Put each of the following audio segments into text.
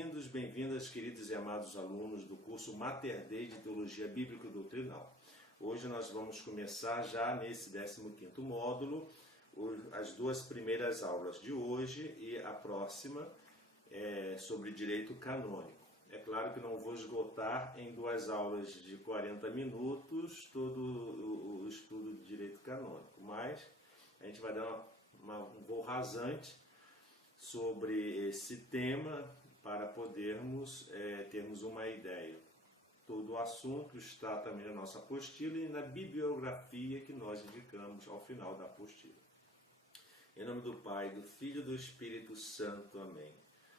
bem-vindos, bem-vindas, queridos e amados alunos do curso Mater Dei de Teologia Bíblica e Doutrinal. Hoje nós vamos começar já nesse 15º módulo, as duas primeiras aulas de hoje e a próxima é sobre direito canônico. É claro que não vou esgotar em duas aulas de 40 minutos todo o estudo de direito canônico, mas a gente vai dar um voo rasante sobre esse tema para podermos termos uma ideia. Todo o assunto está também na nossa apostila e na bibliografia que nós indicamos ao final da apostila. Em nome do Pai, do Filho e do Espírito Santo. Amém.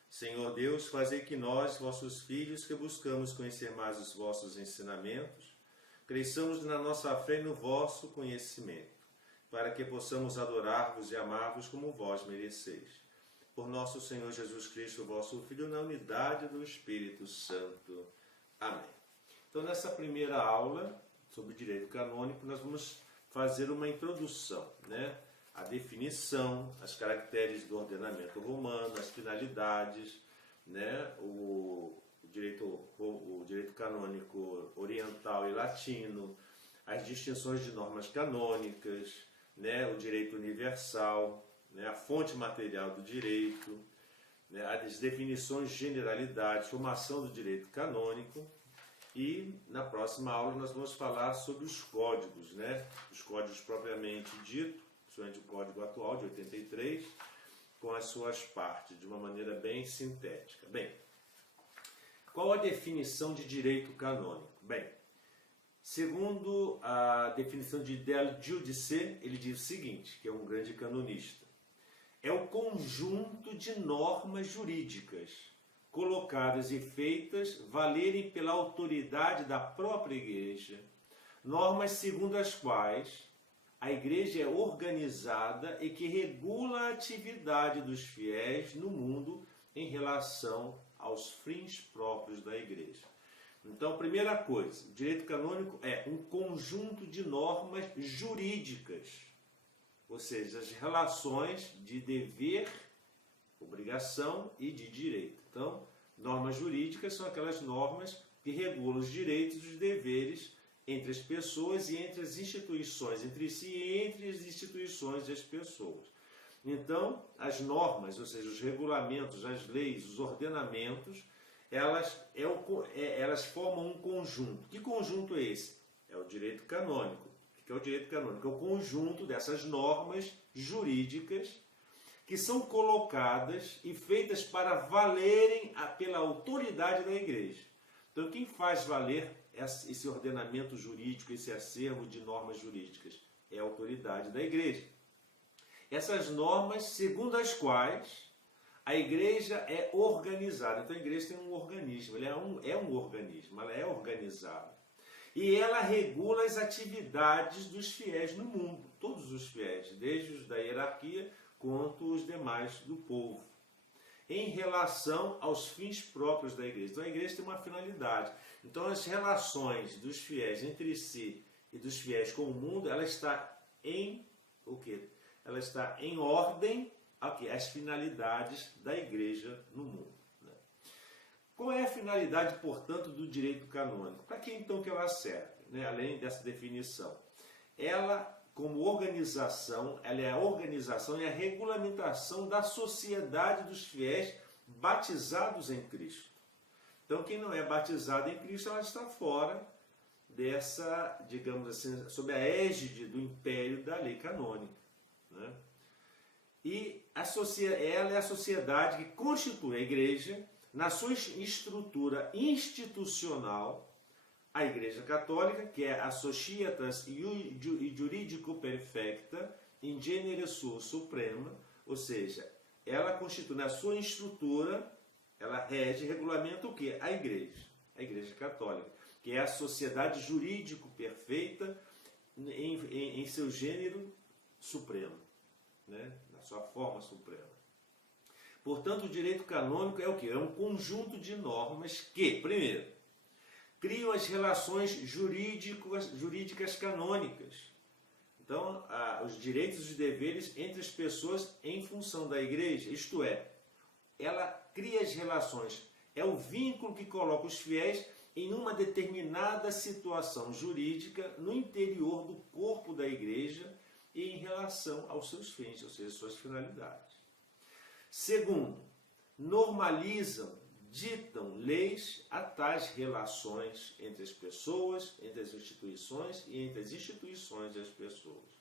Senhor Deus, fazei que nós, vossos filhos, que buscamos conhecer mais os vossos ensinamentos, cresçamos na nossa fé e no vosso conhecimento, para que possamos adorar-vos e amar-vos como vós mereceis. Por nosso Senhor Jesus Cristo, vosso Filho, na unidade do Espírito Santo. Amém. Então, nessa primeira aula sobre direito canônico, nós vamos fazer uma introdução, a definição, as caracteres do ordenamento romano, as finalidades, o direito canônico oriental e latino, as distinções de normas canônicas, o direito universal, a fonte material do direito, as definições de generalidade, formação do direito canônico. E na próxima aula nós vamos falar sobre os códigos, os códigos propriamente dito, principalmente o código atual de 83, com as suas partes, de uma maneira bem sintética. Bem, qual a definição de direito canônico? Bem, segundo a definição de Del Giudice, ele diz o seguinte, que é um grande canonista: é o conjunto de normas jurídicas colocadas e feitas valerem pela autoridade da própria Igreja, normas segundo as quais a Igreja é organizada e que regula a atividade dos fiéis no mundo em relação aos fins próprios da Igreja. Então, primeira coisa, o direito canônico é um conjunto de normas jurídicas, ou seja, as relações de dever, obrigação e de direito. Então, normas jurídicas são aquelas normas que regulam os direitos e os deveres entre as pessoas e entre as instituições, entre si e entre as instituições e as pessoas. Então, as normas, ou seja, os regulamentos, as leis, os ordenamentos, elas formam um conjunto. Que conjunto é esse? É o direito canônico. O que é o direito canônico? É o conjunto dessas normas jurídicas que são colocadas e feitas para valerem pela autoridade da Igreja. Então, quem faz valer esse ordenamento jurídico, esse acervo de normas jurídicas? É a autoridade da Igreja. Essas normas, segundo as quais a Igreja é organizada. Então, a Igreja tem um organismo, ela é um organismo, ela é organizada. E ela regula as atividades dos fiéis no mundo, todos os fiéis, desde os da hierarquia quanto os demais do povo, em relação aos fins próprios da Igreja. Então a Igreja tem uma finalidade. Então as relações dos fiéis entre si e dos fiéis com o mundo, ela está em o quê? Ela está em ordem às finalidades da Igreja no mundo. Qual é a finalidade, portanto, do direito canônico? Para que então que ela serve, além dessa definição? Ela, como organização, ela é a organização e a regulamentação da sociedade dos fiéis batizados em Cristo. Então, quem não é batizado em Cristo, ela está fora dessa, digamos assim, sob a égide do império da lei canônica. E ela é a sociedade que constitui a Igreja na sua estrutura institucional, a Igreja Católica, que é a Societas Jurídico Perfecta in Genere Suo Suprema, ou seja, ela constitui na sua estrutura, ela rege e regulamenta o quê? A Igreja Católica, que é a sociedade jurídico perfeita em seu gênero supremo, na sua forma suprema. Portanto, o direito canônico é o quê? É um conjunto de normas que, primeiro, criam as relações jurídicas canônicas. Então, os direitos e os deveres entre as pessoas em função da Igreja, isto é, ela cria as relações é o vínculo que coloca os fiéis em uma determinada situação jurídica no interior do corpo da igreja e em relação aos seus fins, ou seja, suas finalidades. Segundo, normalizam, ditam leis a tais relações entre as pessoas, entre as instituições e entre as instituições e as pessoas.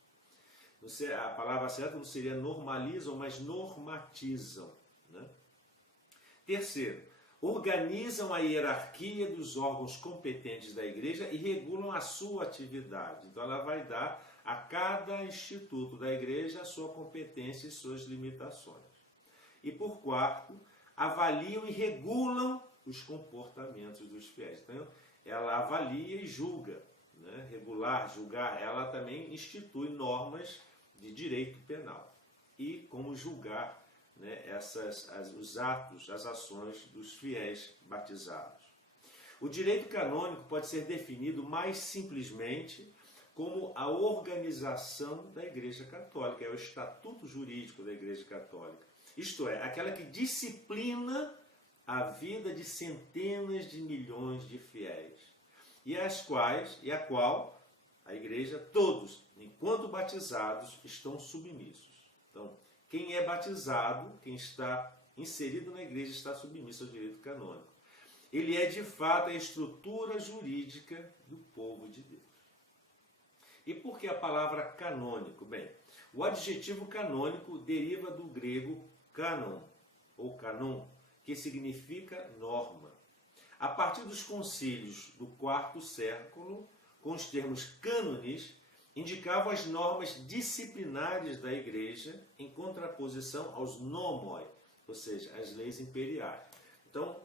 A palavra certa não seria normalizam, mas normatizam, né? Terceiro, organizam a hierarquia dos órgãos competentes da igreja e regulam a sua atividade. Então ela vai dar a cada instituto da igreja a sua competência e suas limitações. E por quarto, avaliam e regulam os comportamentos dos fiéis. Então ela avalia e julga, né? Regular, julgar, ela também institui normas de direito penal. E como julgar, né, os atos, as ações dos fiéis batizados. O direito canônico pode ser definido mais simplesmente como a organização da Igreja Católica, é o estatuto jurídico da Igreja Católica. Isto é, aquela que disciplina a vida de centenas de milhões de fiéis, e a qual a Igreja, todos, enquanto batizados, estão submissos. Então, quem é batizado, quem está inserido na igreja, está submisso ao direito canônico. Ele é, de fato, a estrutura jurídica do povo de Deus. E por que a palavra canônico? Bem, o adjetivo canônico deriva do grego canon, ou canon, que significa norma. A partir dos concílios do IV século, com os termos cânones, indicavam as normas disciplinares da igreja em contraposição aos nomoi, ou seja, as leis imperiais. Então,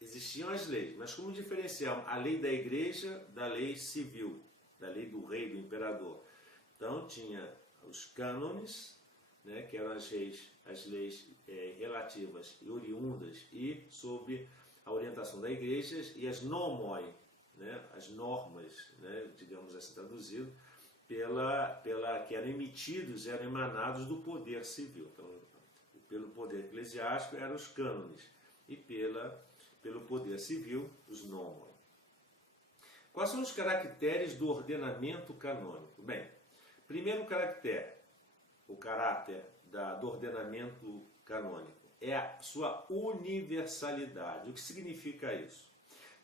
existiam as leis, mas como diferenciar a lei da igreja da lei civil, da lei do rei, do imperador? Então, tinha os cânones, né, que eram as leis relativas e oriundas e sob a orientação da igreja, e as nomoi, né, as normas, né, digamos assim traduzido, que eram emitidos, eram emanados do poder civil. Então, pelo poder eclesiástico eram os cânones e pelo poder civil, os nomoi. Quais são os caracteres do ordenamento canônico? Bem, primeiro caractere, o caráter do ordenamento canônico é a sua universalidade. O que significa isso?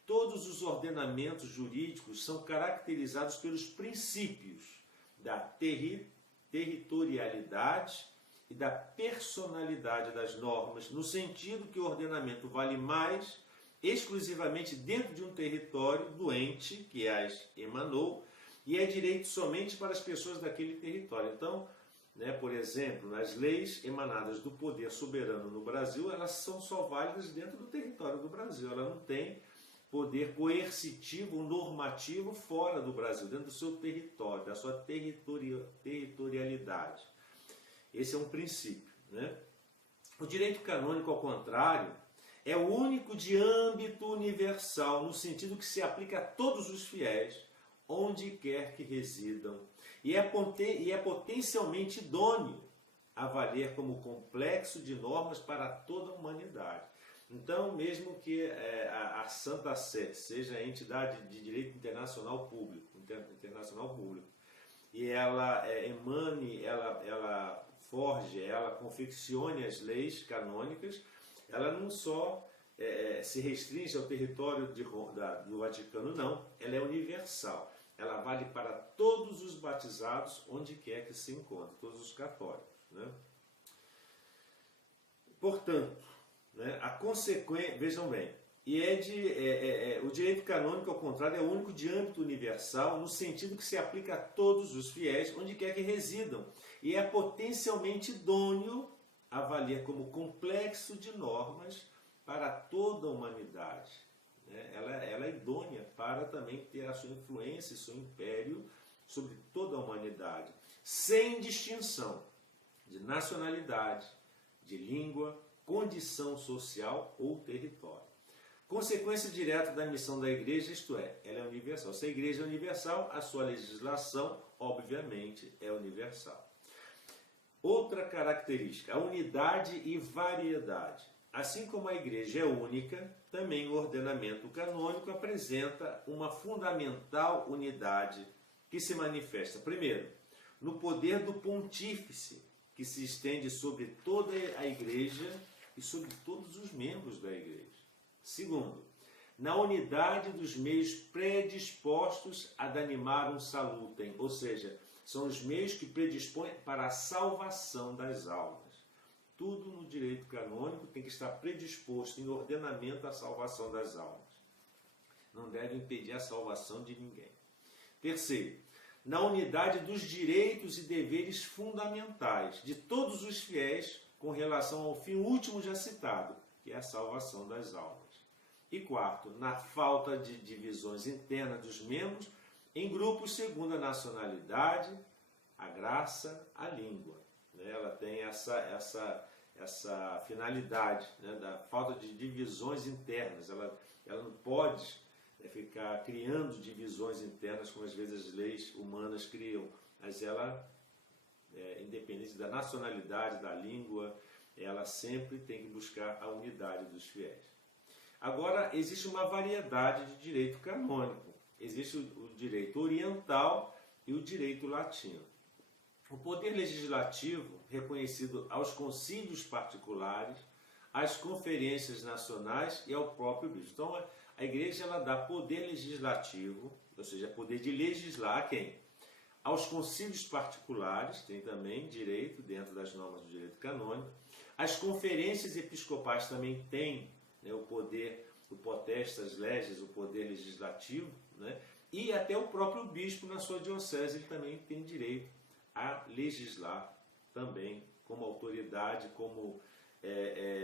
Todos os ordenamentos jurídicos são caracterizados pelos princípios da territorialidade e da personalidade das normas, no sentido que o ordenamento vale mais exclusivamente dentro de um território do ente que as emanou e é direito somente para as pessoas daquele território. Então, né, por exemplo, as leis emanadas do poder soberano no Brasil, elas são só válidas dentro do território do Brasil, ela não tem poder coercitivo, normativo fora do Brasil, dentro do seu território, da sua territorialidade. Esse é um princípio, né? O direito canônico, ao contrário, é o único de âmbito universal, no sentido que se aplica a todos os fiéis, onde quer que residam, e é potencialmente idôneo a valer como complexo de normas para toda a humanidade. Então, mesmo que a Santa Sé seja a entidade de direito internacional público, e ela emane, ela forge, ela confeccione as leis canônicas, ela não só se restringe ao território do Vaticano, não, ela é universal. Ela vale para todos os batizados, onde quer que se encontre, todos os católicos, né? Portanto, né, a consequência, vejam bem, o direito canônico, ao contrário, é o único de âmbito universal, no sentido que se aplica a todos os fiéis, onde quer que residam, e é potencialmente idôneo a valer como complexo de normas para toda a humanidade. Né? Ela é idônea para também ter a sua influência e seu império sobre toda a humanidade, sem distinção de nacionalidade, de língua, condição social ou território. Consequência direta da missão da igreja, isto é, ela é universal. Se a igreja é universal, a sua legislação, obviamente, é universal. Outra característica, a unidade e variedade. assim como a igreja é única, também o ordenamento canônico apresenta uma fundamental unidade que se manifesta, primeiro, no poder do pontífice, que se estende sobre toda a igreja e sobre todos os membros da igreja. Segundo, na unidade dos meios predispostos a animar um salutem, ou seja, são os meios que predispõem para a salvação das almas. Tudo no direito canônico tem que estar predisposto em ordenamento à salvação das almas. Não deve impedir a salvação de ninguém. Terceiro, na unidade dos direitos e deveres fundamentais de todos os fiéis com relação ao fim último já citado, que é a salvação das almas. E quarto, na falta de divisões internas dos membros em grupos segundo a nacionalidade, a graça, a língua. Ela tem essa finalidade, né, da falta de divisões internas. Ela não pode ficar criando divisões internas como às vezes as leis humanas criam, mas ela, independente da nacionalidade, da língua, ela sempre tem que buscar a unidade dos fiéis. Agora, existe uma variedade de direito canônico. Existe o direito oriental e o direito latino. O poder legislativo, reconhecido aos concílios particulares, às conferências nacionais e ao próprio bispo. Então, a igreja ela dá poder legislativo, ou seja, poder de legislar a quem? Aos concílios particulares, tem também direito, dentro das normas do direito canônico. As conferências episcopais também têm, né, o poder, o potestas leges, o poder legislativo, né? E até o próprio bispo, na sua diocese, ele também tem direito a legislar também como autoridade, como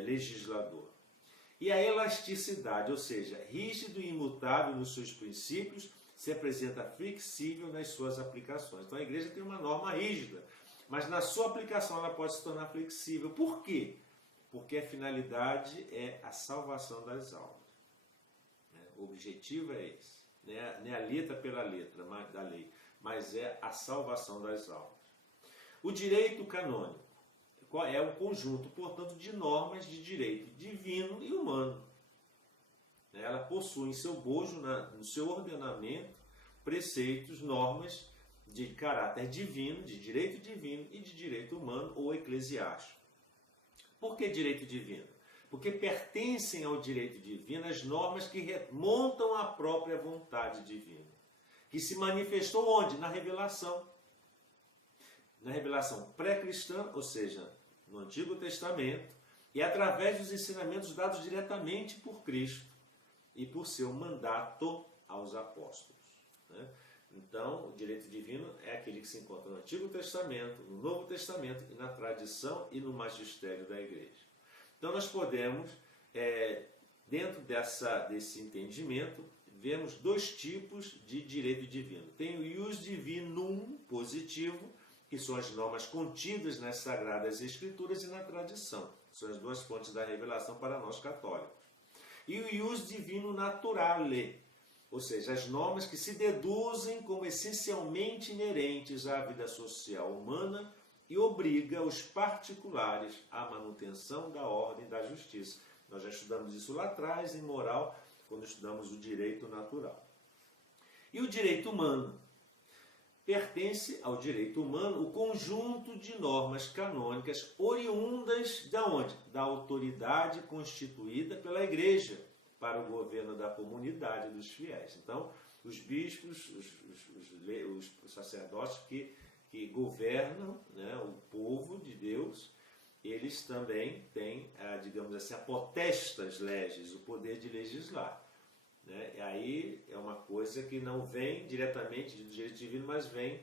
legislador. E a elasticidade, ou seja, rígido e imutável nos seus princípios, se apresenta flexível nas suas aplicações. Então a igreja tem uma norma rígida, mas na sua aplicação ela pode se tornar flexível. Por quê? Porque a finalidade é a salvação das almas. O objetivo é esse. Não é a letra pela letra da lei, mas é a salvação das almas. O direito canônico é um conjunto, portanto, de normas de direito divino e humano. Ela possui em seu bojo, no seu ordenamento, preceitos, normas de caráter divino, de direito divino e de direito humano ou eclesiástico. Por que direito divino? Porque pertencem ao direito divino as normas que remontam à própria vontade divina, que se manifestou onde? Na revelação. Na revelação pré-cristã, ou seja, no Antigo Testamento, e através dos ensinamentos dados diretamente por Cristo e por seu mandato aos apóstolos. Então, o direito divino é aquele que se encontra no Antigo Testamento, no Novo Testamento e na tradição e no magistério da Igreja. Então, nós podemos, dentro desse entendimento, vemos dois tipos de direito divino. Tem o ius divinum positivo, que são as normas contidas nas Sagradas Escrituras e na tradição. São as duas fontes da revelação para nós católicos. E o ius divino naturale, ou seja, as normas que se deduzem como essencialmente inerentes à vida social humana e obriga os particulares à manutenção da ordem e da justiça. Nós já estudamos isso lá atrás, em moral, quando estudamos o direito natural. E o direito humano? Pertence ao direito humano o conjunto de normas canônicas oriundas de onde? Da autoridade constituída pela Igreja para o governo da comunidade dos fiéis. Então, os bispos, os sacerdotes que governam, né, o povo de Deus, eles também têm, digamos assim, a potestas leges, o poder de legislar. E aí é uma coisa que não vem diretamente do direito divino, mas vem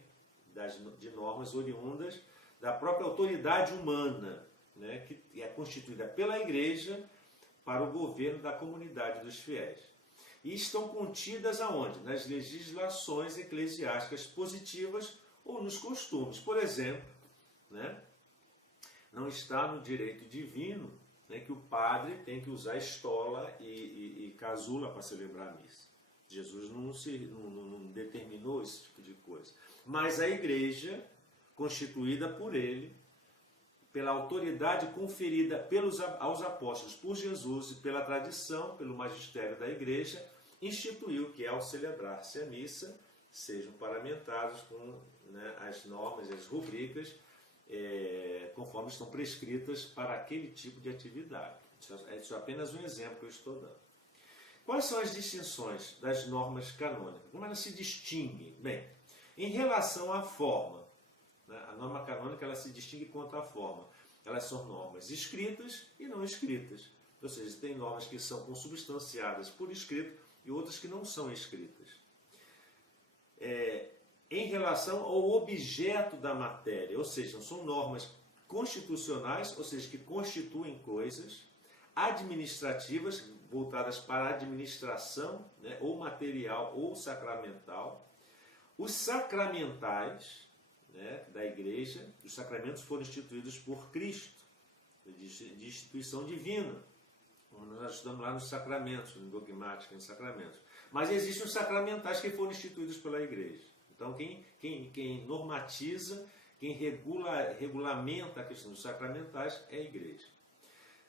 de normas oriundas da própria autoridade humana, né, que é constituída pela Igreja para o governo da comunidade dos fiéis. E estão contidas aonde? Nas legislações eclesiásticas positivas ou nos costumes. Por exemplo, né, não está no direito divino, né, que o padre tem que usar estola e casula para celebrar a missa. Jesus não determinou esse tipo de coisa. Mas a igreja, constituída por ele, pela autoridade conferida aos apóstolos por Jesus e pela tradição, pelo magistério da igreja, instituiu que ao celebrar-se a missa, sejam paramentados com, né, as normas e as rubricas conforme estão prescritas para aquele tipo de atividade. Isso é apenas um exemplo que eu estou dando. Quais são as distinções das normas canônicas? Como elas se distinguem? Bem, em relação à forma, né, a norma canônica ela se distingue quanto à forma. Elas são normas escritas e não escritas. Ou seja, tem normas que são consubstanciadas por escrito e outras que não são escritas. Em relação ao objeto da matéria, ou seja, são normas constitucionais, ou seja, que constituem coisas, administrativas, voltadas para a administração, né, ou material ou sacramental. Os sacramentais, né, da igreja, os sacramentos foram instituídos por Cristo, de instituição divina. Nós estudamos lá nos sacramentos, no dogmático, nos sacramentos. Mas existem os sacramentais que foram instituídos pela igreja. Então, quem normatiza, quem regulamenta a questão dos sacramentais é a igreja.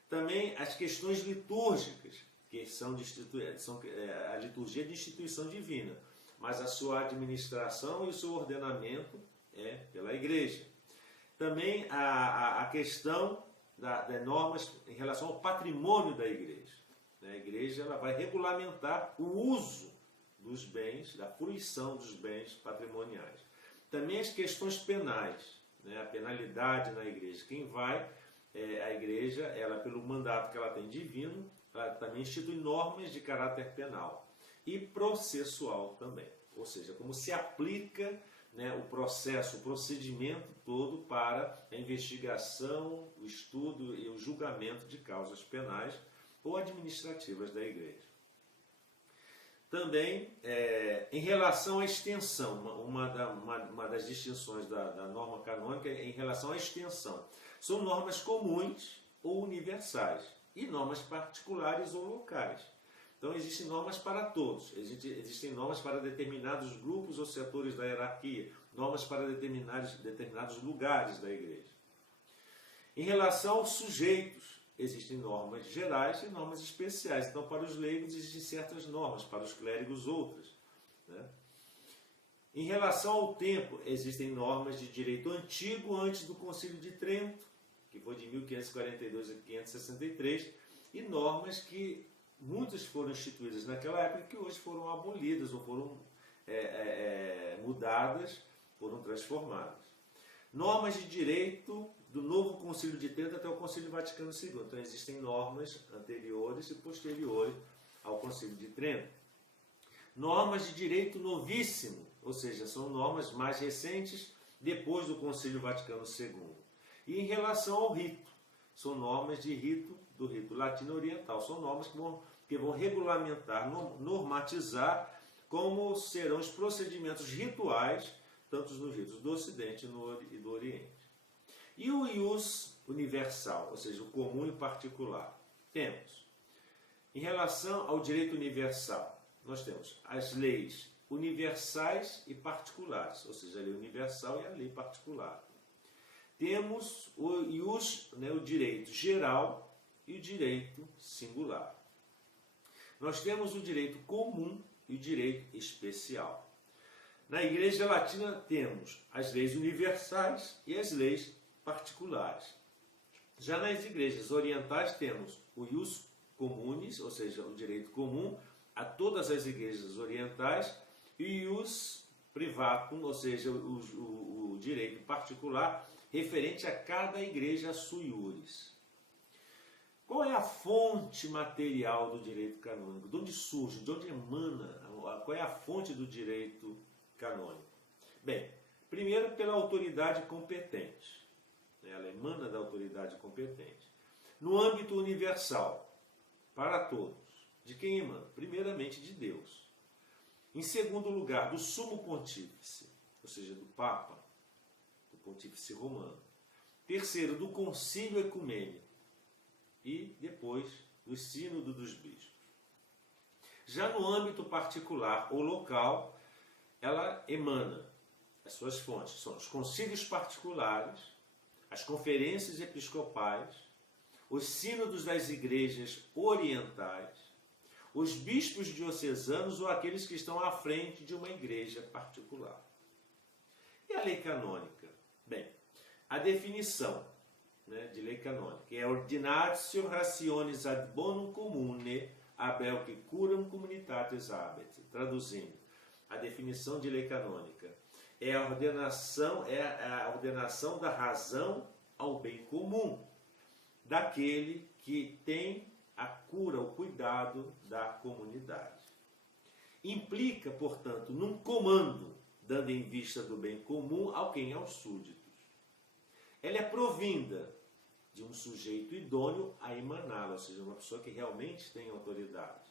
Também as questões litúrgicas, que são a liturgia de instituição divina, mas a sua administração e o seu ordenamento é pela igreja. Também a questão das normas em relação ao patrimônio da igreja. A igreja ela vai regulamentar o uso dos bens, da fruição dos bens patrimoniais. Também as questões penais, né? A penalidade na igreja. Quem vai, a igreja, ela pelo mandato que ela tem divino, ela também institui normas de caráter penal e processual também. Ou seja, como se aplica, né, o processo, o procedimento todo para a investigação, o estudo e o julgamento de causas penais ou administrativas da igreja. Também, em relação à extensão, uma das distinções da norma canônica é em relação à extensão. São normas comuns ou universais e normas particulares ou locais. Então, existem normas para todos, existem normas para determinados grupos ou setores da hierarquia, normas para determinados lugares da igreja. Em relação aos sujeitos, existem normas gerais e normas especiais. Então, para os leigos existem certas normas, para os clérigos outras, né? Em relação ao tempo, existem normas de direito antigo antes do Concílio de Trento, que foi de 1542 a 563, e normas que muitas foram instituídas naquela época que hoje foram abolidas ou foram mudadas, foram transformadas. Normas de direito do novo Concílio de Trento até o Concílio Vaticano II. Então existem normas anteriores e posteriores ao Concílio de Trento. Normas de direito novíssimo, ou seja, são normas mais recentes depois do Concílio Vaticano II. E em relação ao rito, são normas de rito, do rito latino-oriental. São normas que vão regulamentar, normatizar como serão os procedimentos rituais, tanto nos ritos do Ocidente e do Oriente. E o ius universal, ou seja, o comum e particular. Temos, em relação ao direito universal, nós temos as leis universais e particulares, ou seja, a lei universal e a lei particular. Temos o ius, né, o direito geral e o direito singular. Nós temos o direito comum e o direito especial. Na Igreja Latina temos as leis universais e as leis particulares. Já nas igrejas orientais temos o ius communis, ou seja, o direito comum a todas as igrejas orientais, e o ius privatum, ou seja, o direito particular referente a cada igreja sui iuris. Qual é a fonte material do direito canônico? De onde surge, de onde emana, qual é a fonte do direito canônico? Bem, primeiro pela autoridade competente. Ela emana da autoridade competente. No âmbito universal, para todos. De quem emana? Primeiramente de Deus. Em segundo lugar, do sumo pontífice, ou seja, do Papa, do pontífice romano. Terceiro, do concílio ecumênico. E depois do sínodo dos bispos. Já no âmbito particular ou local, ela emana as suas fontes. São os concílios particulares, as conferências episcopais, os sínodos das igrejas orientais, os bispos diocesanos ou aqueles que estão à frente de uma igreja particular. E a lei canônica? Bem, a definição, né, de lei canônica é ordinatio rationis ad bonum comune abel que curam communitatis habet. Traduzindo, a definição de lei canônica é a ordenação da razão ao bem comum, daquele que tem a cura, o cuidado da comunidade. Implica, portanto, num comando, dando em vista do bem comum aos súditos. Ela é provinda de um sujeito idôneo a emaná-la, ou seja, uma pessoa que realmente tem autoridade.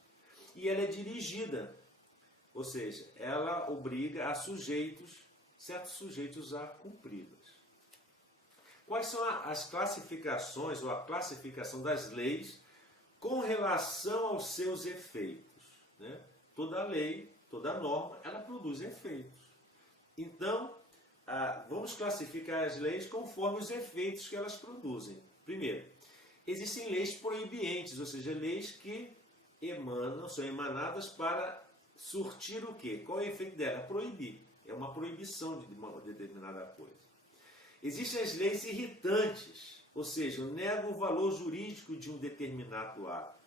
E ela é dirigida, ou seja, ela obriga a certos sujeitos a cumpri-las. Quais são as classificações ou a classificação das leis com relação aos seus efeitos? Né? Toda lei, toda norma, ela produz efeitos. Então, vamos classificar as leis conforme os efeitos que elas produzem. Primeiro, existem leis proibientes, ou seja, leis que são emanadas para surtir o quê? Qual é o efeito dela? Proibir. É uma proibição de uma determinada coisa. Existem as leis irritantes, ou seja, nega o valor jurídico de um determinado ato.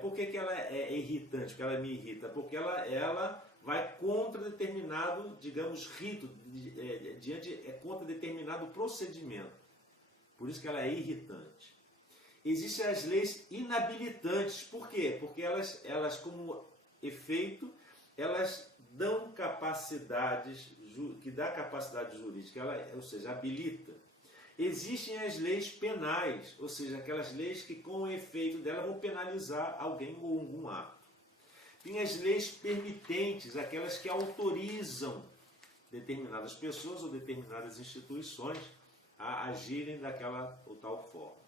Por que ela é irritante? Porque ela me irrita? Porque ela vai contra determinado, digamos, rito, contra determinado procedimento. Por isso que ela é irritante. Existem as leis inabilitantes. Por quê? Porque elas como efeito, elas dão capacidades, que dá capacidade jurídica, ou seja, habilita. Existem as leis penais, ou seja, aquelas leis que com o efeito dela vão penalizar alguém ou algum ato. Tem as leis permitentes, aquelas que autorizam determinadas pessoas ou determinadas instituições a agirem daquela ou tal forma.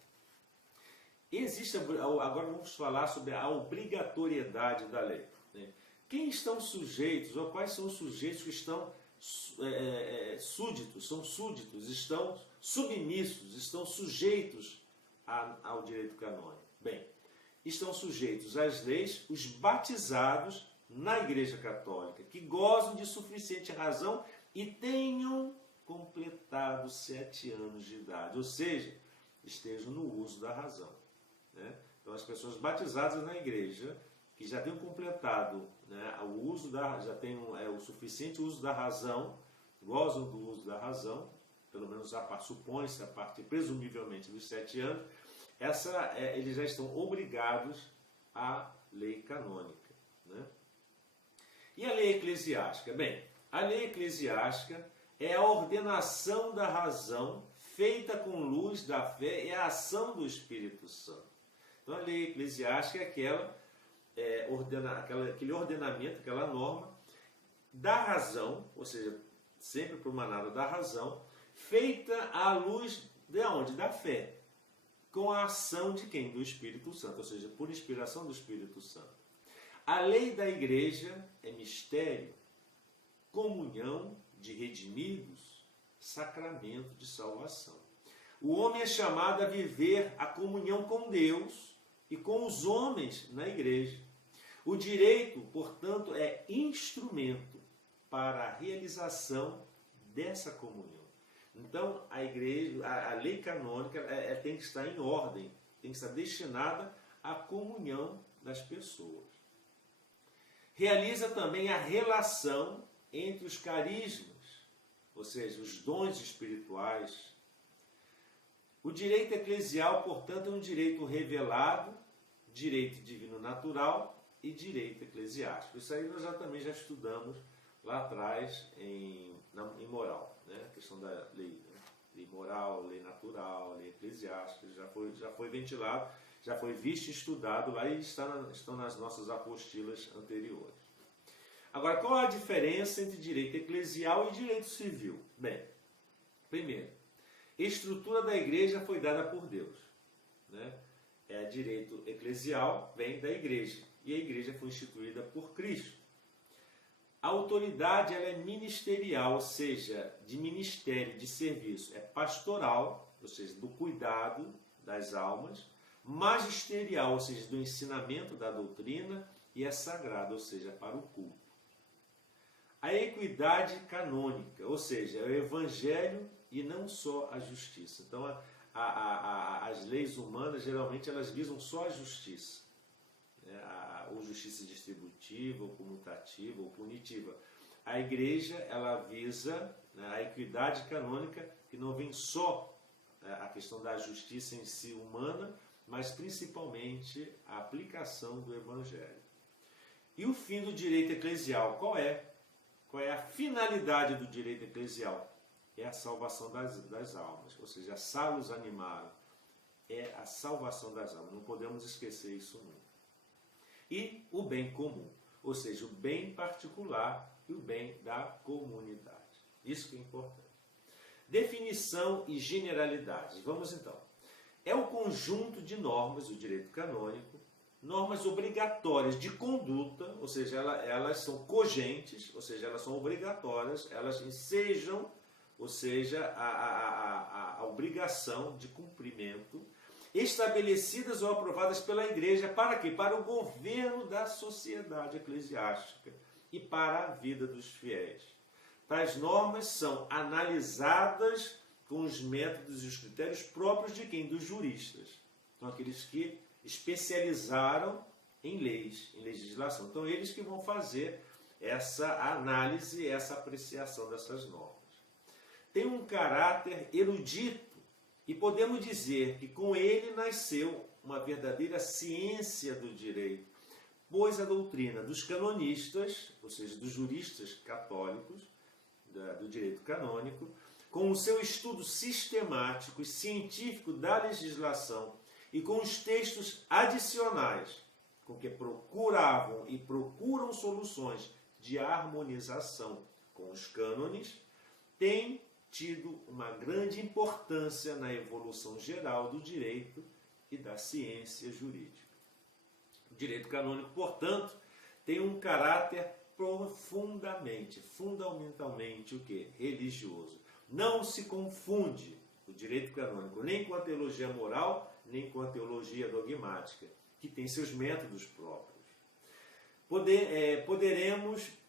Agora vamos falar sobre a obrigatoriedade da lei. Quem estão sujeitos, ou quais são os sujeitos que estão súditos, estão submissos, estão sujeitos ao direito canônico? Bem, estão sujeitos às leis os batizados na Igreja Católica, que gozam de suficiente razão e tenham completado 7 anos de idade, ou seja, estejam no uso da razão. Né? Então, as pessoas batizadas na Igreja, que já tenham completado, né, já tenham o suficiente uso da razão, gozam do uso da razão, pelo menos supõe-se a partir, presumivelmente, dos 7 anos, eles já estão obrigados à lei canônica. Né? E a lei eclesiástica? Bem, a lei eclesiástica é a ordenação da razão feita com luz da fé e a ação do Espírito Santo. Então, a lei eclesiástica é aquele ordenamento, aquela norma da razão, ou seja, sempre promanada da razão, feita à luz de onde? Da fé, com a ação de quem? Do Espírito Santo, ou seja, por inspiração do Espírito Santo. A lei da igreja é mistério, comunhão de redimidos, sacramento de salvação. O homem é chamado a viver a comunhão com Deus e com os homens na igreja. O direito, portanto, é instrumento para a realização dessa comunhão. Então, a lei canônica tem que estar em ordem, tem que estar destinada à comunhão das pessoas. Realiza também a relação entre os carismas, ou seja, os dons espirituais. O direito eclesial, portanto, é um direito revelado, direito divino natural e direito eclesiástico. Isso aí nós também já estudamos lá atrás em moral, né? A questão da lei, né? Lei moral, lei natural, lei eclesiástica, já foi ventilado, já foi visto e estudado lá e estão nas nossas apostilas anteriores. Agora, qual a diferença entre direito eclesial e direito civil? Bem, primeiro, a estrutura da igreja foi dada por Deus. Né? Direito eclesial vem da igreja, e a igreja foi instituída por Cristo. A autoridade ela é ministerial, ou seja, de ministério, de serviço. É pastoral, ou seja, do cuidado das almas, magisterial, ou seja, do ensinamento da doutrina, e é sagrado, ou seja, para o culto. A equidade canônica, ou seja, é o evangelho e não só a justiça. Então, as leis humanas, geralmente, elas visam só a justiça, né? Ou justiça distributiva, ou comutativa, ou punitiva. A igreja, ela visa, né, a equidade canônica, que não vem só a questão da justiça em si humana, mas principalmente a aplicação do evangelho. E o fim do direito eclesial, qual é? Qual é a finalidade do direito eclesial? É a salvação das almas, ou seja, salus animarum, é a salvação das almas, não podemos esquecer isso nunca. E o bem comum, ou seja, o bem particular e o bem da comunidade. Isso que é importante. Definição e generalidades. Vamos então. É o conjunto de normas, o direito canônico, normas obrigatórias de conduta, ou seja, elas são cogentes, ou seja, elas são obrigatórias, elas ensejam, ou seja, a obrigação de cumprimento, estabelecidas ou aprovadas pela Igreja, para quê? Para o governo da sociedade eclesiástica e para a vida dos fiéis. Tais normas são analisadas com os métodos e os critérios próprios de quem? Dos juristas. Então, aqueles que especializaram em leis, em legislação. Então, eles que vão fazer essa análise, essa apreciação dessas normas. Tem um caráter erudito e podemos dizer que com ele nasceu uma verdadeira ciência do direito, pois a doutrina dos canonistas, ou seja, dos juristas católicos, do direito canônico, com o seu estudo sistemático e científico da legislação e com os textos adicionais, com que procuravam e procuram soluções de harmonização com os cânones, tem tido uma grande importância na evolução geral do direito e da ciência jurídica. O direito canônico, portanto, tem um caráter fundamentalmente o quê? Religioso. Não se confunde o direito canônico nem com a teologia moral, nem com a teologia dogmática, que tem seus métodos próprios.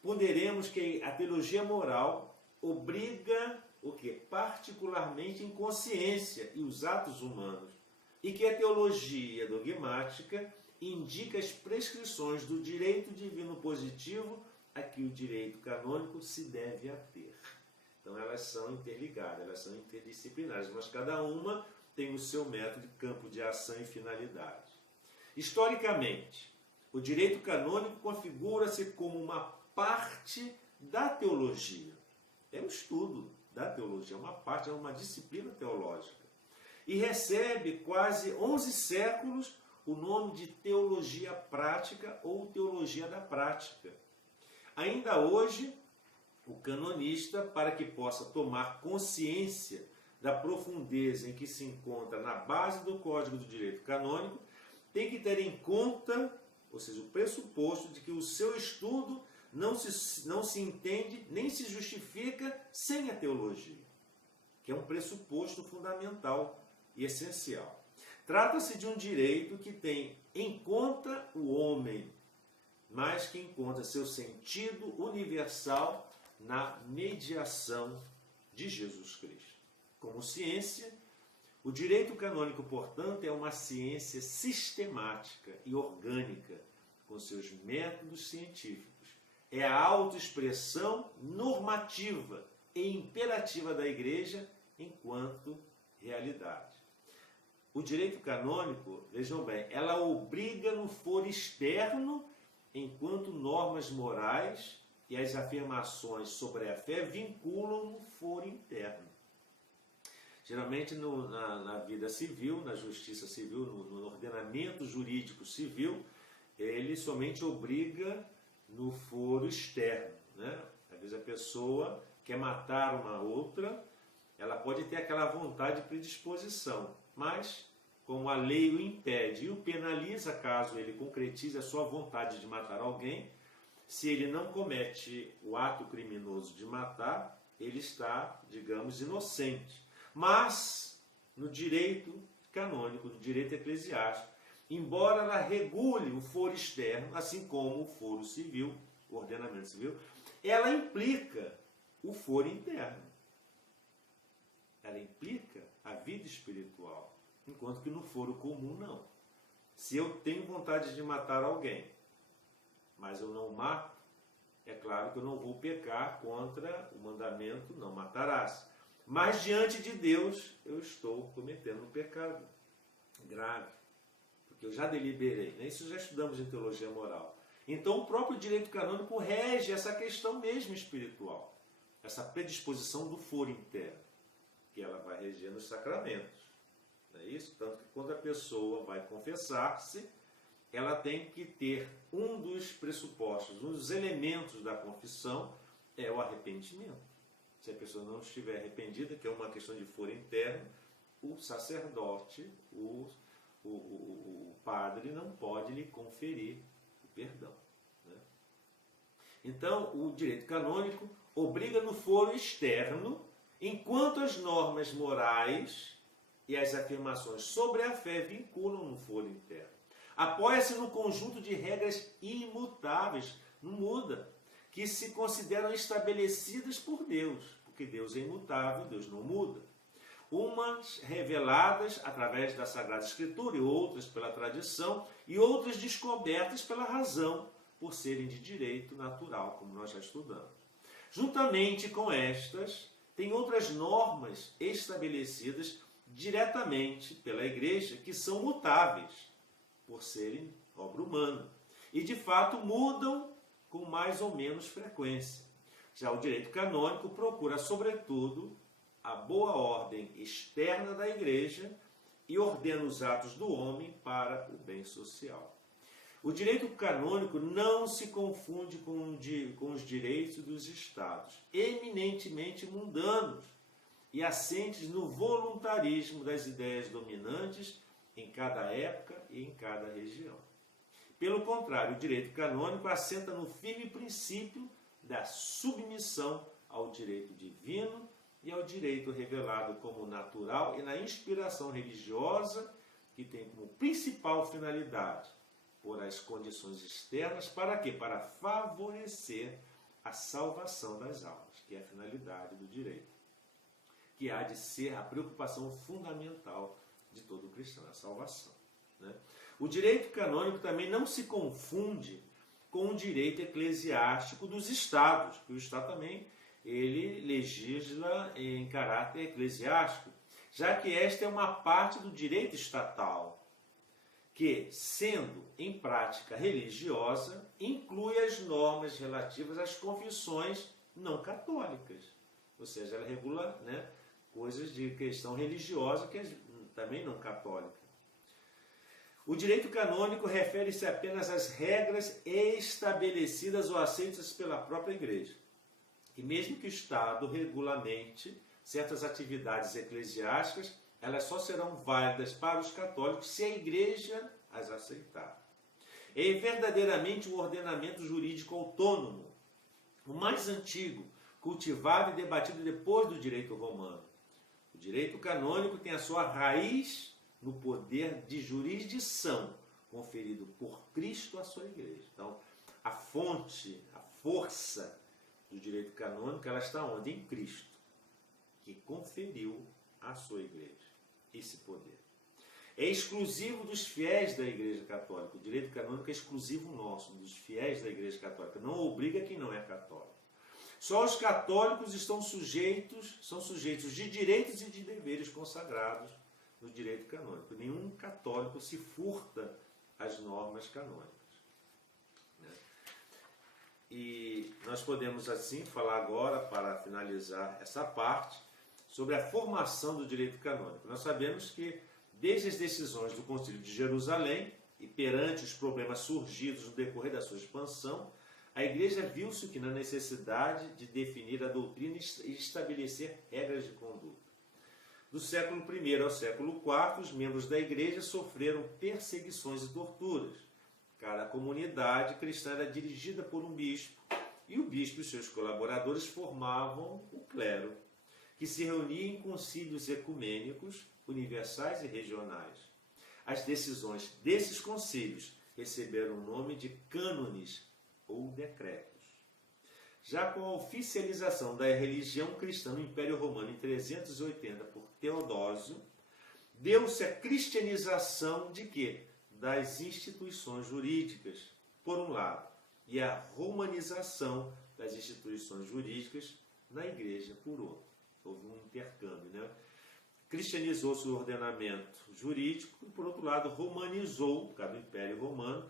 Ponderemos que a teologia moral obriga o quê? Particularmente em consciência e os atos humanos, e que a teologia dogmática indica as prescrições do direito divino positivo a que o direito canônico se deve ater. Então elas são interligadas, elas são interdisciplinares, mas cada uma tem o seu método, campo de ação e finalidade. Historicamente, o direito canônico configura-se como uma parte da teologia. É um estudo da teologia, uma parte, é uma disciplina teológica. E recebe quase 11 séculos o nome de teologia prática ou teologia da prática. Ainda hoje, o canonista, para que possa tomar consciência da profundeza em que se encontra na base do Código do Direito Canônico, tem que ter em conta, ou seja, o pressuposto de que o seu estudo não se entende nem se justifica sem a teologia, que é um pressuposto fundamental e essencial. Trata-se de um direito que tem em conta o homem, mas que encontra seu sentido universal na mediação de Jesus Cristo. Como ciência, o direito canônico, portanto, é uma ciência sistemática e orgânica, com seus métodos científicos. É a autoexpressão normativa e imperativa da Igreja enquanto realidade. O direito canônico, vejam bem, ela obriga no foro externo, enquanto normas morais e as afirmações sobre a fé vinculam no foro interno. Geralmente na vida civil, na justiça civil, no ordenamento jurídico civil, ele somente obriga no foro externo, né? Às vezes a pessoa quer matar uma outra, ela pode ter aquela vontade de predisposição, mas como a lei o impede e o penaliza caso ele concretize a sua vontade de matar alguém, se ele não comete o ato criminoso de matar, ele está, digamos, inocente. Mas no direito canônico, no direito eclesiástico, embora ela regule o foro externo, assim como o foro civil, o ordenamento civil, ela implica o foro interno. Ela implica a vida espiritual, enquanto que no foro comum não. Se eu tenho vontade de matar alguém, mas eu não mato, é claro que eu não vou pecar contra o mandamento não matarás. Mas diante de Deus eu estou cometendo um pecado grave, porque eu já deliberei, né? Isso já estudamos em teologia moral. Então o próprio direito canônico rege essa questão mesmo espiritual, essa predisposição do foro interno, que ela vai reger nos sacramentos. Não é isso? Tanto que quando a pessoa vai confessar-se, ela tem que ter um dos pressupostos, um dos elementos da confissão é o arrependimento. Se a pessoa não estiver arrependida, que é uma questão de foro interno, o sacerdote, o padre não pode lhe conferir o perdão. Né? Então, o direito canônico obriga no foro externo, enquanto as normas morais e as afirmações sobre a fé vinculam no foro interno. Apoia-se no conjunto de regras imutáveis, não muda, que se consideram estabelecidas por Deus, porque Deus é imutável, Deus não muda. Umas reveladas através da Sagrada Escritura e outras pela tradição e outras descobertas pela razão, por serem de direito natural, como nós já estudamos. Juntamente com estas, tem outras normas estabelecidas diretamente pela Igreja que são mutáveis, por serem obra humana, e de fato mudam com mais ou menos frequência. Já o direito canônico procura, sobretudo, a boa ordem externa da Igreja e ordena os atos do homem para o bem social. O direito canônico não se confunde com os direitos dos estados, eminentemente mundanos e assentes no voluntarismo das ideias dominantes em cada época e em cada região. Pelo contrário, o direito canônico assenta no firme princípio da submissão ao direito divino e ao direito revelado como natural e na inspiração religiosa, que tem como principal finalidade pôr as condições externas para quê? Para favorecer a salvação das almas, que é a finalidade do direito, que há de ser a preocupação fundamental de todo cristão, a salvação. Né? O direito canônico também não se confunde com o direito eclesiástico dos estados, que o Estado também ele legisla em caráter eclesiástico, já que esta é uma parte do direito estatal, que, sendo em prática religiosa, inclui as normas relativas às confissões não católicas, ou seja, ela regula, né, coisas de questão religiosa que é também não católica. O direito canônico refere-se apenas às regras estabelecidas ou aceitas pela própria Igreja. E mesmo que o Estado regulamente certas atividades eclesiásticas, elas só serão válidas para os católicos se a Igreja as aceitar. É verdadeiramente um ordenamento jurídico autônomo, o mais antigo, cultivado e debatido depois do direito romano. O direito canônico tem a sua raiz no poder de jurisdição conferido por Cristo à sua Igreja. Então, a fonte, a força do direito canônico, ela está onde? Em Cristo, que conferiu à sua Igreja esse poder. É exclusivo dos fiéis da Igreja Católica. O direito canônico é exclusivo nosso, dos fiéis da Igreja Católica. Não obriga quem não é católico. Só os católicos são sujeitos de direitos e de deveres consagrados no direito canônico. Nenhum católico se furta às normas canônicas. Né? E nós podemos, assim, falar agora, para finalizar essa parte, sobre a formação do direito canônico. Nós sabemos que, desde as decisões do Concílio de Jerusalém e perante os problemas surgidos no decorrer da sua expansão, a Igreja viu-se que na necessidade de definir a doutrina e estabelecer regras de conduta. Do século I ao século IV, os membros da Igreja sofreram perseguições e torturas. Cada comunidade cristã era dirigida por um bispo, e o bispo e seus colaboradores formavam o clero, que se reunia em concílios ecumênicos, universais e regionais. As decisões desses concílios receberam o nome de cânones ou decretos. Já com a oficialização da religião cristã no Império Romano em 380 por Teodósio, deu-se a cristianização de quê? Das instituições jurídicas, por um lado, e a romanização das instituições jurídicas na Igreja, por outro. Houve um intercâmbio, né? Cristianizou-se o ordenamento jurídico e, por outro lado, romanizou, por causa do Império Romano,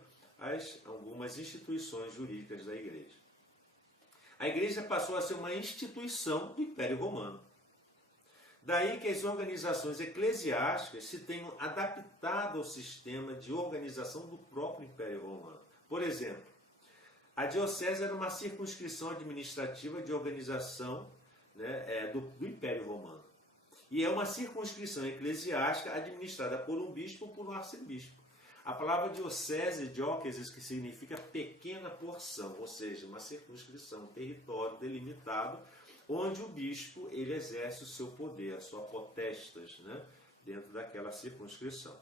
algumas instituições jurídicas da Igreja. A Igreja passou a ser uma instituição do Império Romano. Daí que as organizações eclesiásticas se tenham adaptado ao sistema de organização do próprio Império Romano. Por exemplo, a diocese era uma circunscrição administrativa de organização, né, do Império Romano. E é uma circunscrição eclesiástica administrada por um bispo ou por um arcebispo. A palavra diocese, dióceses, que significa pequena porção, ou seja, uma circunscrição, um território delimitado, onde o bispo ele exerce o seu poder, a sua potestas, né, dentro daquela circunscrição.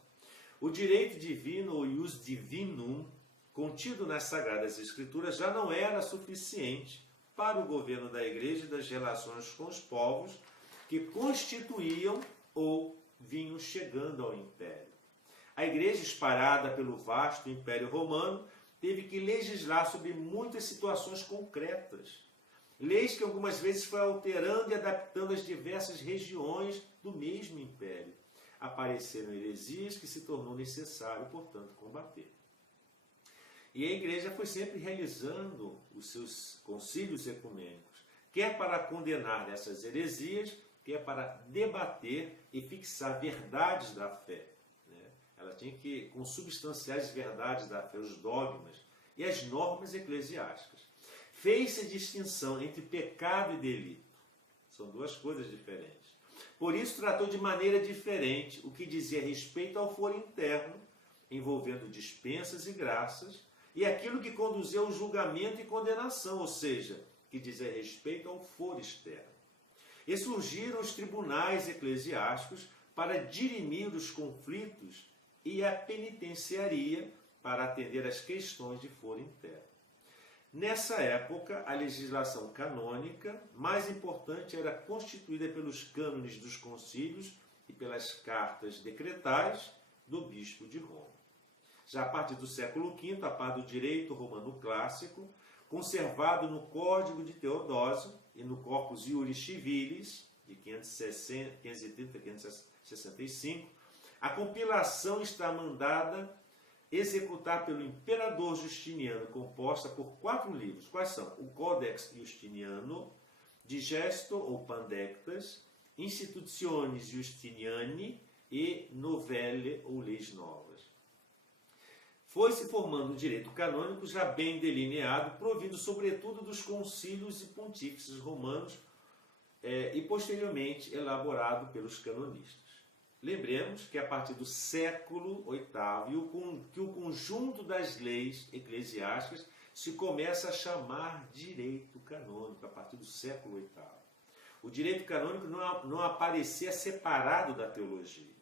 O direito divino, ou ius divinum, contido nas Sagradas Escrituras, já não era suficiente para o governo da Igreja e das relações com os povos que constituíam ou vinham chegando ao Império. A Igreja, espalhada pelo vasto Império Romano, teve que legislar sobre muitas situações concretas. Leis que algumas vezes foi alterando e adaptando as diversas regiões do mesmo Império. Apareceram heresias que se tornou necessário, portanto, combater. E a Igreja foi sempre realizando os seus concílios ecumênicos, quer para condenar essas heresias, quer para debater e fixar verdades da fé. Ela tinha que consubstanciar as verdades da fé, os dogmas e as normas eclesiásticas. Fez-se distinção entre pecado e delito. São duas coisas diferentes. Por isso, tratou de maneira diferente o que dizia respeito ao foro interno, envolvendo dispensas e graças, e aquilo que conduzia ao julgamento e condenação, ou seja, que dizia respeito ao foro externo. E surgiram os tribunais eclesiásticos para dirimir os conflitos e a penitenciaria para atender às questões de foro interno. Nessa época, a legislação canônica mais importante era constituída pelos cânones dos concílios e pelas cartas decretais do bispo de Roma. Já a partir do século V, a par do direito romano clássico, conservado no Código de Teodósio e no Corpus Iuris Civilis, de 530 a 565, a compilação está mandada executar pelo imperador Justiniano, composta por 4 livros. Quais são? O Codex Justiniano, Digesto ou Pandectas, Institutiones Justiniani e Novelle ou Leis Novas. Foi se formando um direito canônico já bem delineado, provindo sobretudo dos concílios e pontífices romanos e posteriormente elaborado pelos canonistas. Lembremos que a partir do século VIII, que o conjunto das leis eclesiásticas se começa a chamar direito canônico, a partir do século VIII. O direito canônico não aparecia separado da teologia.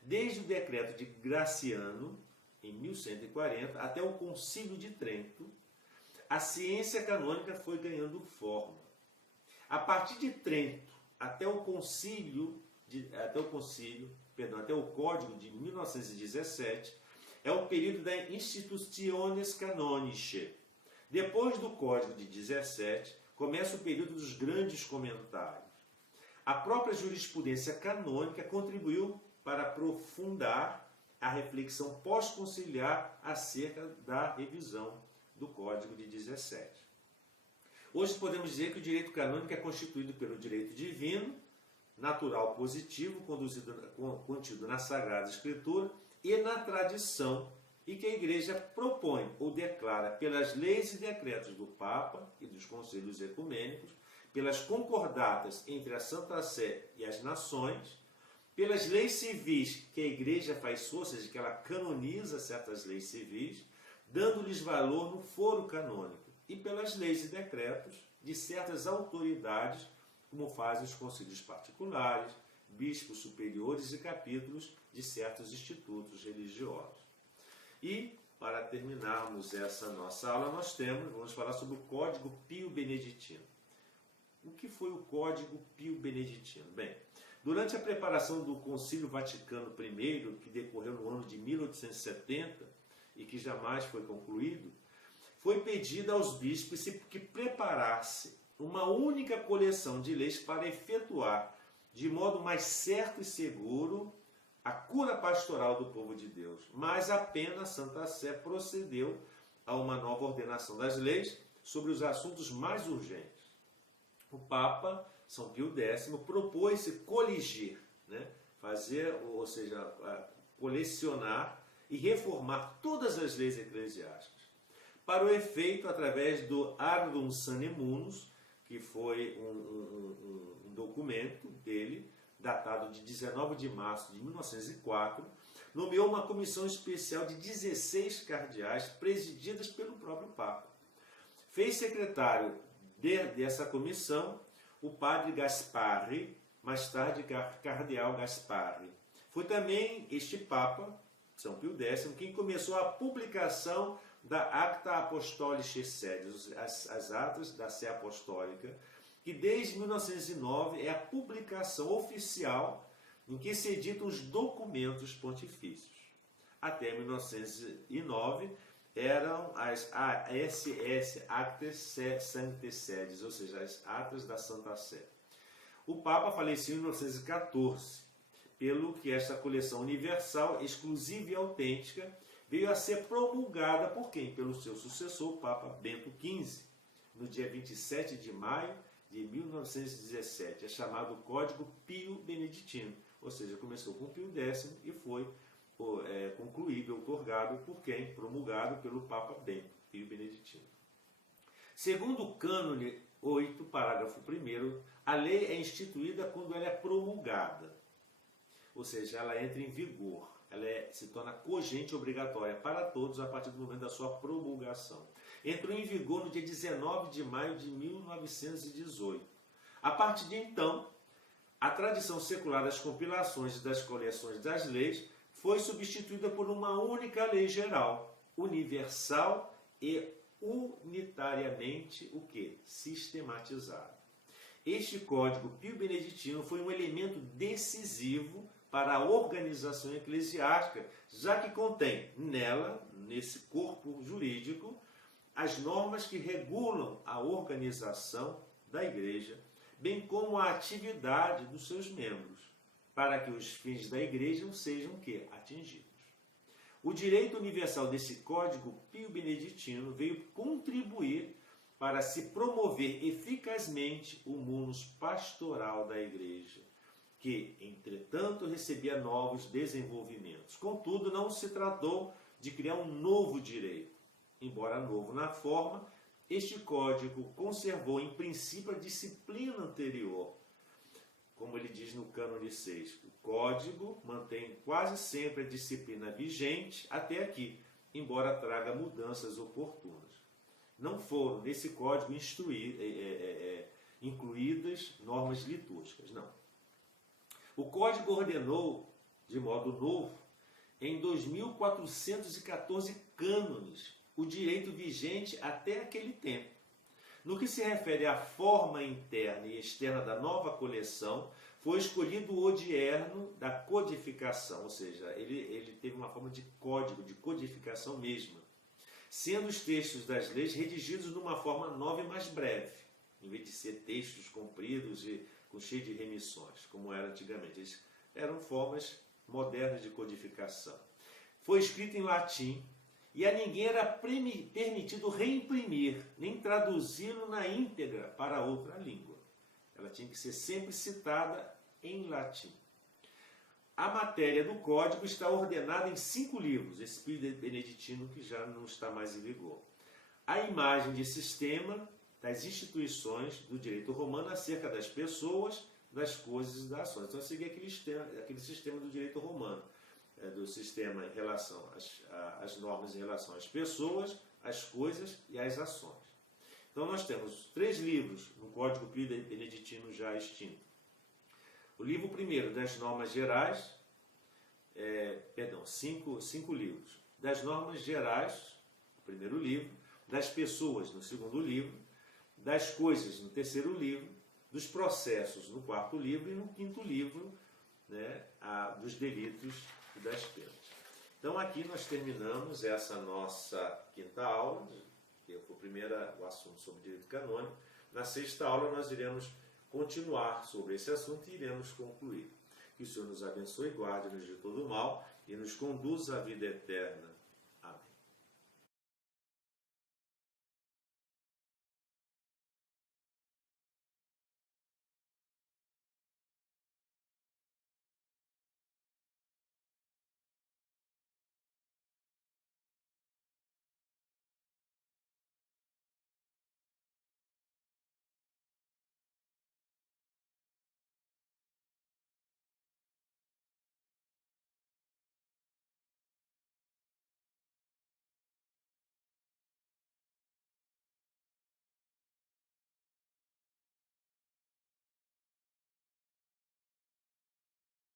Desde o decreto de Graciano, em 1140, até o Concílio de Trento, a ciência canônica foi ganhando forma. A partir de Trento até o Código de 1917, é o período da Institutiones Canonicae. Depois do Código de 17, começa o período dos grandes comentários. A própria jurisprudência canônica contribuiu para aprofundar a reflexão pós-conciliar acerca da revisão do Código de 17. Hoje podemos dizer que o direito canônico é constituído pelo direito divino, natural positivo, contido na Sagrada Escritura e na tradição, e que a Igreja propõe ou declara pelas leis e decretos do Papa e dos concílios ecumênicos, pelas concordatas entre a Santa Sé e as nações, pelas leis civis que a Igreja faz sua, ou seja, que ela canoniza certas leis civis, dando-lhes valor no foro canônico, e pelas leis e decretos de certas autoridades, como fazem os concílios particulares, bispos superiores e capítulos de certos institutos religiosos. E, para terminarmos essa nossa aula, vamos falar sobre o Código Pio Beneditino. O que foi o Código Pio Beneditino? Bem, durante a preparação do Concílio Vaticano I, que decorreu no ano de 1870 e que jamais foi concluído, foi pedido aos bispos que preparasse uma única coleção de leis para efetuar, de modo mais certo e seguro, a cura pastoral do povo de Deus. Mas apenas a Santa Sé procedeu a uma nova ordenação das leis sobre os assuntos mais urgentes. O Papa São Pio X propôs-se coligir, colecionar e reformar todas as leis eclesiásticas. Para o efeito, através do Ardum Sanemunus, que foi um documento dele, datado de 19 de março de 1904, nomeou uma comissão especial de 16 cardeais, presididas pelo próprio Papa. Fez secretário dessa comissão o padre Gasparri, mais tarde cardeal Gasparri. Foi também este Papa, São Pio X, quem começou a publicação da Acta Apostolicae Sedis, as atas da Sé Apostólica, que desde 1909 é a publicação oficial em que se editam os documentos pontifícios. Até 1909 eram as ASS, Actes Sanctae Sedis, ou seja, as atas da Santa Sé. O Papa faleceu em 1914, pelo que esta coleção universal, exclusiva e autêntica, veio a ser promulgada por quem? Pelo seu sucessor, o Papa Bento XV, no dia 27 de maio de 1917. É chamado Código Pio Beneditino, ou seja, começou com Pio X e foi concluído, outorgado por quem? Promulgado pelo Papa Bento, Pio Beneditino. Segundo o Cânone 8, parágrafo 1º, a lei é instituída quando ela é promulgada, ou seja, ela entra em vigor. Ela se torna cogente e obrigatória para todos a partir do momento da sua promulgação. Entrou em vigor no dia 19 de maio de 1918. A partir de então, a tradição secular das compilações e das coleções das leis foi substituída por uma única lei geral, universal e unitariamente sistematizada. Este Código Pio Beneditino foi um elemento decisivo para a organização eclesiástica, já que contém nesse corpo jurídico, as normas que regulam a organização da Igreja, bem como a atividade dos seus membros, para que os fins da Igreja sejam atingidos. O direito universal desse Código Pio Beneditino veio contribuir para se promover eficazmente o munus pastoral da Igreja, que, entretanto, recebia novos desenvolvimentos. Contudo, não se tratou de criar um novo direito. Embora novo na forma, este código conservou em princípio a disciplina anterior. Como ele diz no Cânone 6, o código mantém quase sempre a disciplina vigente até aqui, embora traga mudanças oportunas. Não foram nesse código incluídas normas litúrgicas, não. O Código ordenou, de modo novo, em 2.414 cânones, o direito vigente até aquele tempo. No que se refere à forma interna e externa da nova coleção, foi escolhido o odierno da codificação, ou seja, ele teve uma forma de código, de codificação mesma, sendo os textos das leis redigidos numa forma nova e mais breve, em vez de ser textos compridos e cheio de remissões, como era antigamente. Eles eram formas modernas de codificação. Foi escrito em latim e a ninguém era permitido reimprimir, nem traduzi-lo na íntegra para outra língua. Ela tinha que ser sempre citada em latim. A matéria do código está ordenada em 5 livros, esse Pio Beneditino que já não está mais em vigor. A imagem de sistema das instituições do direito romano acerca das pessoas, das coisas e das ações. Então, eu segui aquele sistema do direito romano, do sistema em relação às normas em relação às pessoas, às coisas e às ações. Então, nós temos 3 livros no Código Pio Beneditino já extinto. O livro primeiro das normas gerais, cinco livros. Das normas gerais, o primeiro livro, das pessoas, no segundo livro, das coisas, no terceiro livro, dos processos, no quarto livro, e no quinto livro, né, dos delitos e das penas. Então aqui nós terminamos essa nossa quinta aula, que foi o assunto sobre direito canônico. Na sexta aula nós iremos continuar sobre esse assunto e iremos concluir. Que o Senhor nos abençoe, guarde-nos de todo mal e nos conduza à vida eterna.